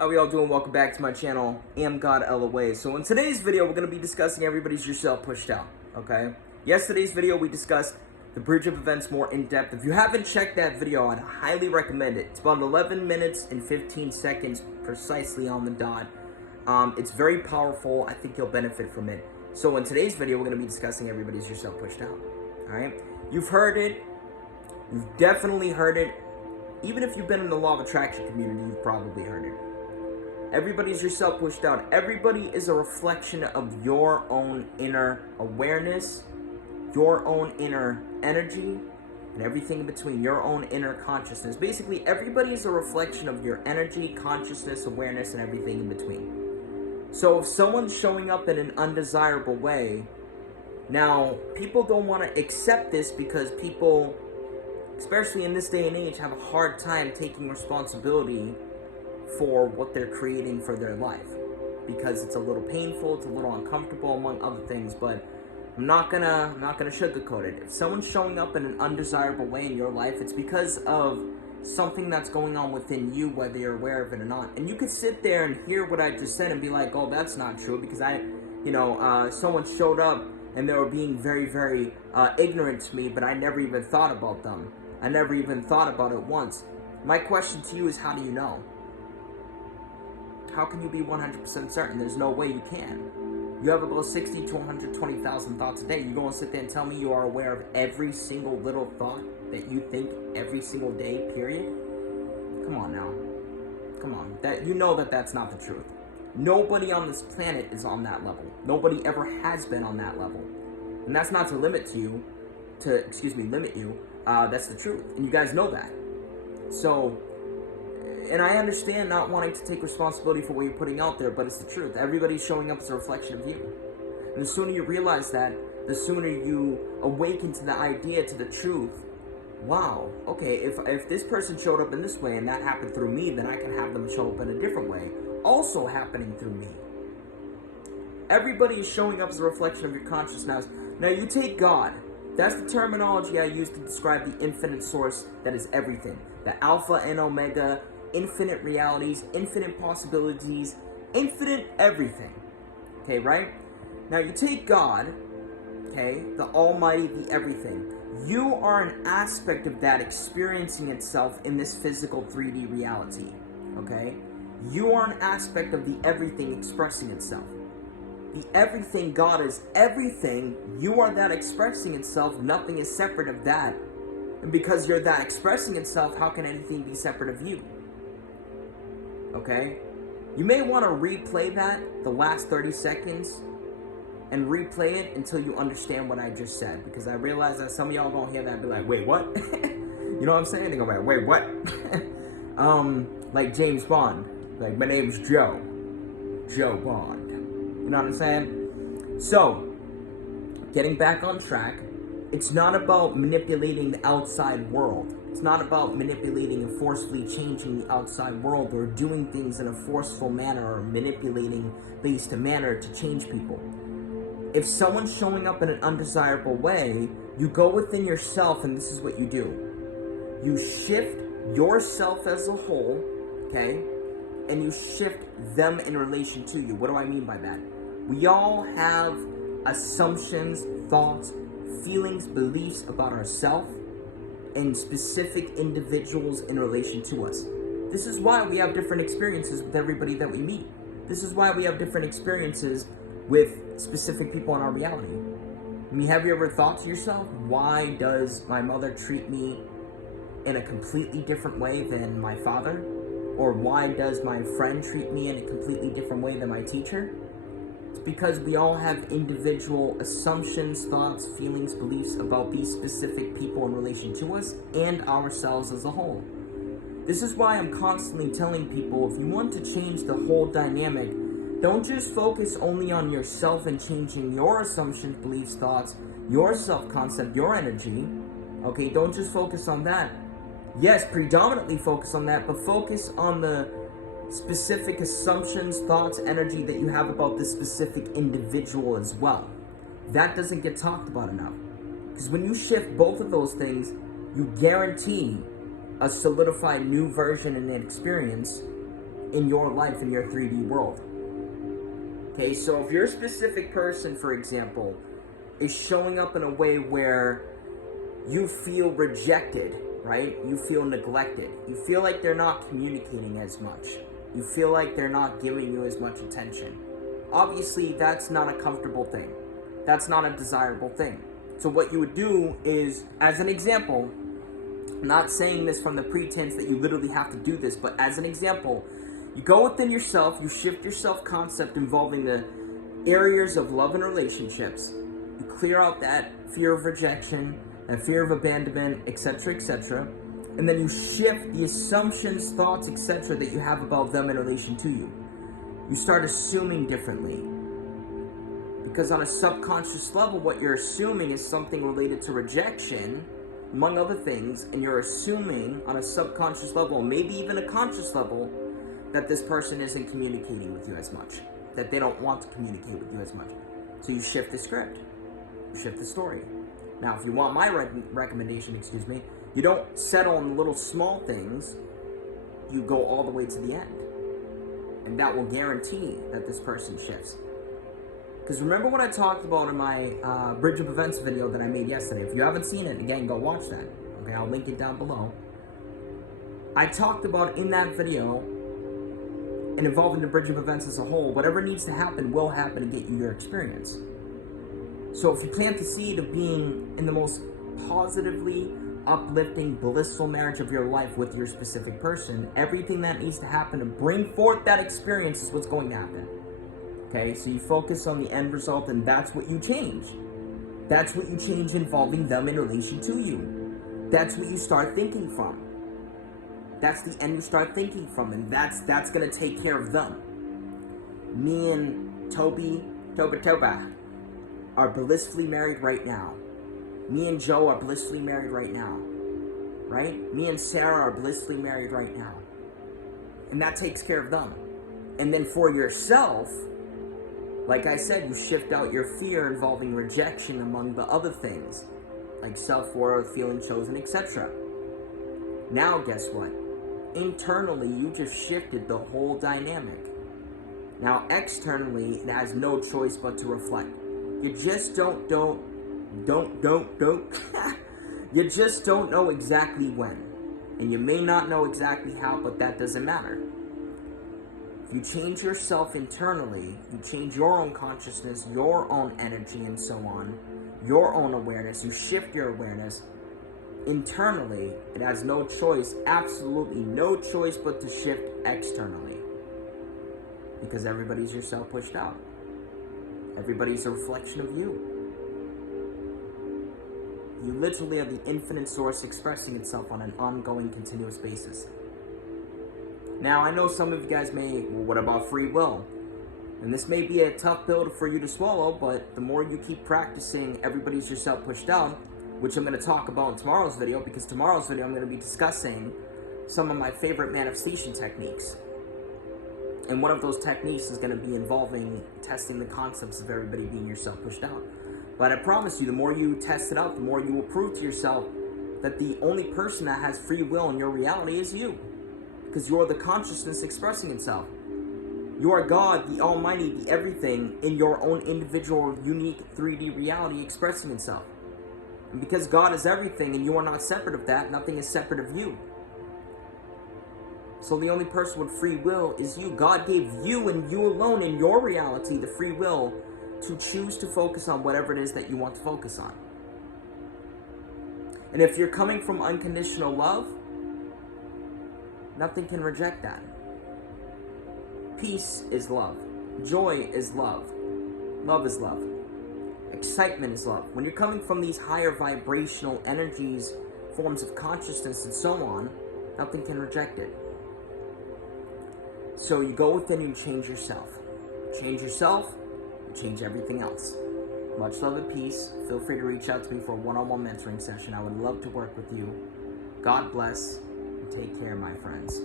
How we all doing? Welcome back to my channel, AmGodLOA. So in today's video, we're going to be discussing Everybody's Yourself Pushed Out, okay? Yesterday's video, we discussed the Bridge of Events more in depth. If you haven't checked that video, I'd highly recommend it. It's about 11 minutes and 15 seconds precisely on the dot. It's very powerful. I think you'll benefit from it. So in today's video, we're going to be discussing Everybody's Yourself Pushed Out, all right? You've heard it. You've definitely heard it. Even if you've been in the Law of Attraction community, you've probably heard it. Everybody's yourself pushed out. Everybody is a reflection of your own inner awareness, your own inner energy, and everything in between, your own inner consciousness. Basically, everybody is a reflection of your energy, consciousness, awareness, and everything in between. So if someone's showing up in an undesirable way, now, people don't want to accept this because people, especially in this day and age, have a hard time taking responsibility for what they're creating for their life, because it's a little painful, it's a little uncomfortable, among other things. But I'm not gonna sugarcoat it. If someone's showing up in an undesirable way in your life, it's because of something that's going on within you, whether you're aware of it or not. And you could sit there and hear what I just said and be like, oh, that's not true, because someone showed up and they were being very, very ignorant to me, but I never even thought about them. I never even thought about it once. My question to you is, how do you know? How can you be 100% certain? There's no way you can. You have about 60 to 120,000 thoughts a day. You go and sit there and tell me you are aware of every single little thought that you think every single day, period? Come on now. Come on. You know that that's not the truth. Nobody on this planet is on that level. Nobody ever has been on that level. And that's not to limit you. That's the truth. And you guys know that. So, and I understand not wanting to take responsibility for what you're putting out there, but it's the truth. Everybody's showing up as a reflection of you. And the sooner you realize that, the sooner you awaken to the idea, to the truth. Wow, okay, if this person showed up in this way and that happened through me, then I can have them show up in a different way, also happening through me. Everybody is showing up as a reflection of your consciousness. Now you take God. That's the terminology I use to describe the infinite source that is everything. The Alpha and Omega, infinite realities, infinite possibilities, infinite everything. Okay, right? Now you take God, okay, the Almighty, the everything. You are an aspect of that experiencing itself in this physical 3D reality. Okay? You are an aspect of the everything expressing itself. The everything, God is everything. You are that expressing itself. Nothing is separate of that. And because you're that expressing itself, how can anything be separate of you? Okay? You may want to replay that, the last 30 seconds, and replay it until you understand what I just said. Because I realize that some of y'all gonna hear that and be like, wait, what? You know what I'm saying? They're gonna be like, wait, what? Like James Bond. Like, my name's Joe. Joe Bond. You know what I'm saying? So, getting back on track, it's not about manipulating the outside world. It's not about manipulating and forcefully changing the outside world or doing things in a forceful manner or manipulating based a manner to change people. If someone's showing up in an undesirable way, you go within yourself and this is what you do. You shift yourself as a whole, okay? And you shift them in relation to you. What do I mean by that? We all have assumptions, thoughts, feelings, beliefs about ourselves and specific individuals in relation to us. This is why we have different experiences with everybody that we meet. This is why we have different experiences with specific people in our reality. I mean, have you ever thought to yourself, why does my mother treat me in a completely different way than my father? Or why does my friend treat me in a completely different way than my teacher? It's because we all have individual assumptions, thoughts, feelings, beliefs about these specific people in relation to us and ourselves as a whole. This is why I'm constantly telling people, if you want to change the whole dynamic, don't just focus only on yourself and changing your assumptions, beliefs, thoughts, your self-concept, your energy. Okay, don't just focus on that. Yes, predominantly focus on that, but focus on the specific assumptions, thoughts, energy that you have about this specific individual as well. That doesn't get talked about enough. Because when you shift both of those things, you guarantee a solidified new version and experience in your life, in your 3D world. Okay, so if your specific person, for example, is showing up in a way where you feel rejected, right? You feel neglected. You feel like they're not communicating as much. You feel like they're not giving you as much attention. Obviously, that's not a comfortable thing. That's not a desirable thing. So what you would do is, as an example, I'm not saying this from the pretense that you literally have to do this, but as an example, you go within yourself, you shift your self-concept involving the areas of love and relationships. You clear out that fear of rejection, that fear of abandonment, etc., etc. And then you shift the assumptions, thoughts, etc. that you have about them in relation to you. You start assuming differently. Because on a subconscious level, what you're assuming is something related to rejection, among other things, and you're assuming on a subconscious level, maybe even a conscious level, that this person isn't communicating with you as much, that they don't want to communicate with you as much. So you shift the script, you shift the story. Now, if you want my recommendation, you don't settle on the little small things, you go all the way to the end. And that will guarantee that this person shifts. Because remember what I talked about in my Bridge of Events video that I made yesterday. If you haven't seen it, again, go watch that. Okay, I'll link it down below. I talked about in that video, and involving the Bridge of Events as a whole, whatever needs to happen will happen to get you your experience. So if you plant the seed of being in the most positively uplifting, blissful marriage of your life with your specific person, everything that needs to happen to bring forth that experience is what's going to happen. Okay, so you focus on the end result, and that's what you change. That's what you change involving them in relation to you. That's what you start thinking from. That's the end you start thinking from, and that's going to take care of them. Me and Toba are blissfully married right now. Me and Joe are blissfully married right now. Right? Me and Sarah are blissfully married right now. And that takes care of them. And then for yourself, like I said, you shift out your fear involving rejection among the other things, like self-worth, feeling chosen, etc. Now guess what? Internally, you just shifted the whole dynamic. Now externally, it has no choice but to reflect. You just don't you just don't know exactly when. And you may not know exactly how, but that doesn't matter. If you change yourself internally, you change your own consciousness, your own energy, and so on, your own awareness, you shift your awareness, internally, it has no choice, absolutely no choice but to shift externally. Because everybody's yourself pushed out. Everybody's a reflection of you. You literally are the infinite source expressing itself on an ongoing, continuous basis. Now, I know some of you guys may, well, what about free will? And this may be a tough pill for you to swallow, but the more you keep practicing everybody's yourself pushed out, which I'm going to talk about in tomorrow's video, because tomorrow's video I'm going to be discussing some of my favorite manifestation techniques. And one of those techniques is going to be involving testing the concepts of everybody being yourself pushed out. But I promise you, the more you test it out, the more you will prove to yourself that the only person that has free will in your reality is you. Because you are the consciousness expressing itself. You are God, the Almighty, the everything, in your own individual, unique 3D reality expressing itself. And because God is everything and you are not separate of that, nothing is separate of you. So the only person with free will is you. God gave you and you alone in your reality the free will to choose to focus on whatever it is that you want to focus on. And if you're coming from unconditional love, nothing can reject that. Peace is love. Joy is love. Love is love. Excitement is love. When you're coming from these higher vibrational energies, forms of consciousness, and so on, nothing can reject it. So you go within and you change yourself. Change yourself, you change everything else. Much love and peace. Feel free to reach out to me for a one-on-one mentoring session. I would love to work with you. God bless, and take care, my friends.